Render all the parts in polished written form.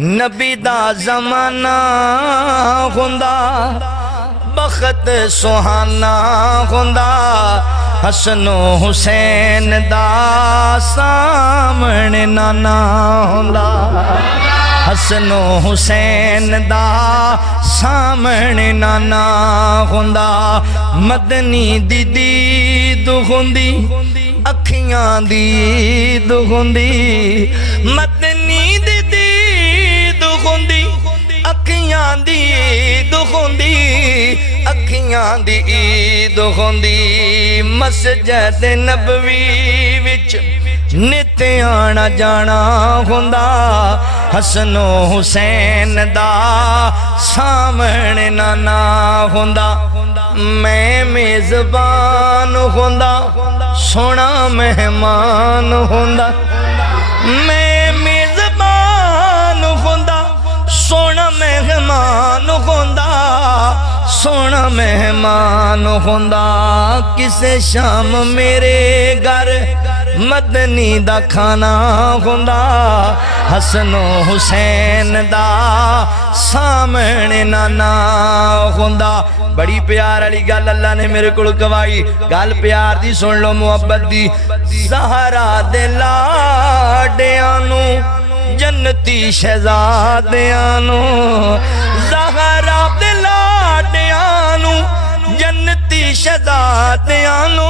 نبی دا زمانہ ہوندا بخت سہانا ہوندا حسن و حسین دا سامنے نانا ہوندا حسن و حسین دا سامنے نانا ہوندا مدنی دی دید ہوندی اکھیاں دی عید ہوندی مدنی دی دید ہوندی اکھیاں دی عید ہوندی اکھیاں دی عید ہوندی مسجد نبوی وچ نت آنا جانا ہوندا حسن و حسین دا سامنے نانا ہوندا میں میزبان ہوندا سونا مہمان ہوندا میں میزبان ہوندا سونا مہمان ہوندا سونا مہمان ہوندا کسے شام میرے گھر مدنی دا کھانا ہوندا حسن و حسین دا سامنے نانا ہوندا بڑی پیار علی گل اللہ نے میرے کول گوائی گل پیار دی سن لو محبت دی زہرا دے لاڈیاں نو جنتی شہزادیاں نو زہرا دے لاڈیاں نو جنتی شہزادیاں نو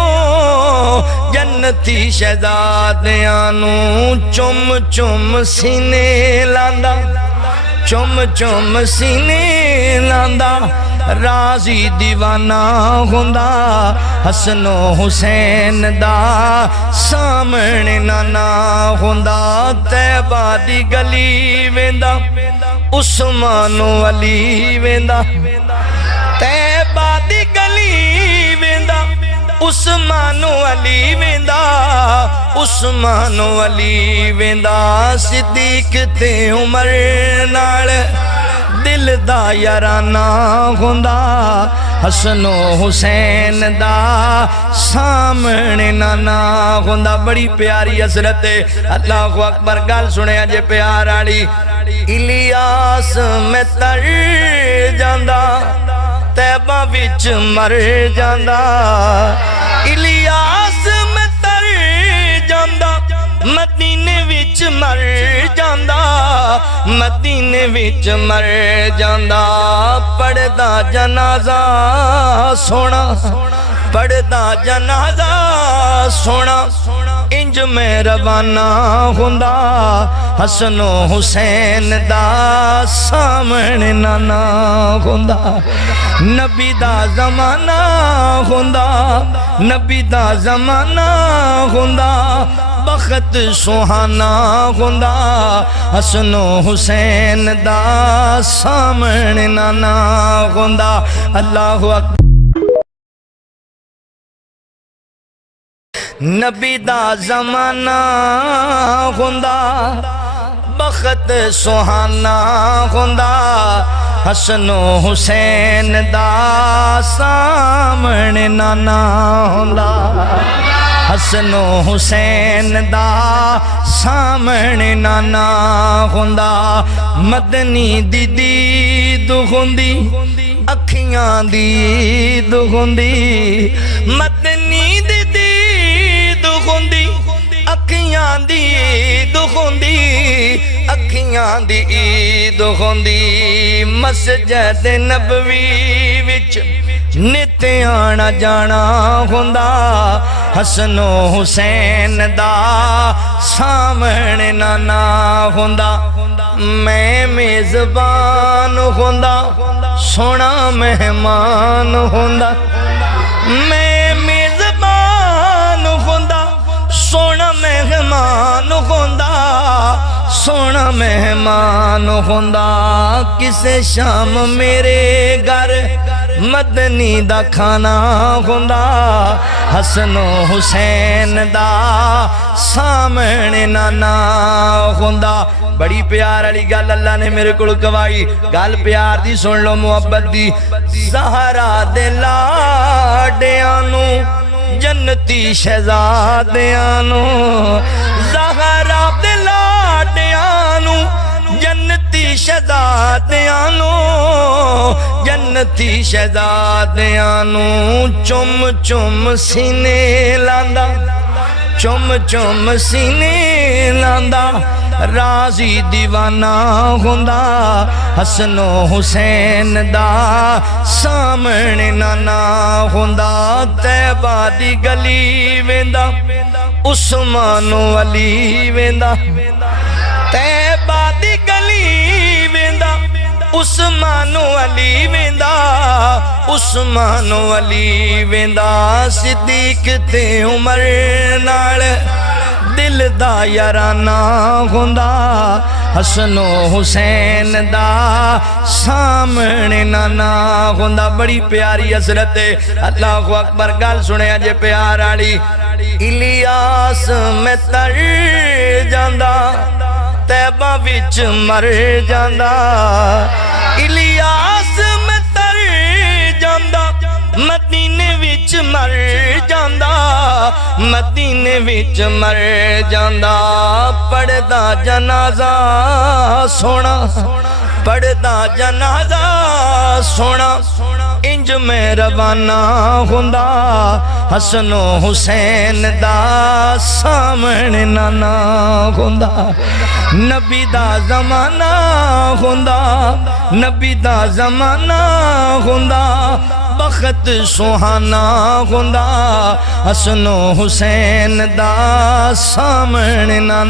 جنتی شہزادیاں نو چم چم سینے لاندا چم چم سینے لاندا راضی دیوانہ ہوندا حسن و حسین دا سامنے نانا ہوندا طیبہ دی گلی ویندا عثمان و علی ویندا طیبہ دی گلی ویندا عثمان و علی ویندا عثمان و علی ویندا صدیق تے عمر نال دل دا یارانہ ہوندا حسن و حسین دا سامنے نانا ہوندا بڑی پیاری حضرت اللہ اکبر گل سنے جے پیار آلی الیاس میں تر جاندا طیبہ وچ مر جاندا الیاس میں تر جاندا مدینے وچ مر جاندا مدینے وچ مر جاندا پڑھدا جنازہ سونا پڑھدا جنازہ سونا انج میں روانہ ہوندا حسن و حسین دا سامنے نانا ہوندا نبی دا زمانہ ہوندا نبی دا زمانہ ہوندا بخت سہانا ہوندا حسن و حسین دا سامنے نانا ہوندا اللہ اکبر نبی دا زمانہ ہوندا بخت سہانا ہوندا حسن و حسین دا سامنے نانا ہوندا حسن و حسین دا سامنے نانا ہوندا مدنی دی دید ہوندی اکھیاں دی عید ہوندی مدنی دی دید ہوندی اکھیاں دی عید ہوندی اکھیاں دی عید ہوندی مسجد نبوی وچ نت آنا جانا ہوندا حسن و حسین دا سامنے نانا ہوندا میں میزبان ہوندا سونا مہمان ہوندا میں میزبان ہوندا سونا مہمان ہوندا سونا مہمان ہوندا کسے شام میرے گھر مدنی دا کھانا ہوندا حسن و حسین دا سامنے نانا ہوندا بڑی پیار علی گل اللہ نے میرے کول گوائی گل پیار دی سن لو محبت دی زہرا دے لاڈیاں نو جنتی شہزادیاں نو زہرا دے لاڈیاں نو جنتی شہزادیاں نو جنتی شہزادیاں نو چم چم سینے لاندا چم چم سینے لاندا راضی دیوانہ ہوندا حسن و حسین دا سامنے نانا ہوندا طیبہ دی گلی ویندا عثمان و علی ویندا طیبہ دی گلی ویندا عثمان و علی ویندا عثمان و علی ویندا صدیق تے عمر نال دل دا یارانہ ہوندا حسن و حسین دا سامنے نانا ہوندا بڑی پیاری حضرت اللہ اکبر گل سنے جے پیار آڑی الیاس میں تر جاندا طیبہ وچ مر جاندا الیاس میں تر جاندا مدینے وچ مر جاندا مدینے وچ مر جاندا پڑھدا جنازہ سونا پڑھدا جنازہ سونا انج میں روانہ ہوندا حسن و حسین دا سامنے نانا ہوندا نبی دا زمانہ ہوندا نبی دا زمانہ ہوندا بخت سہانا ہوندا حسن و حسین دا سامنے نانا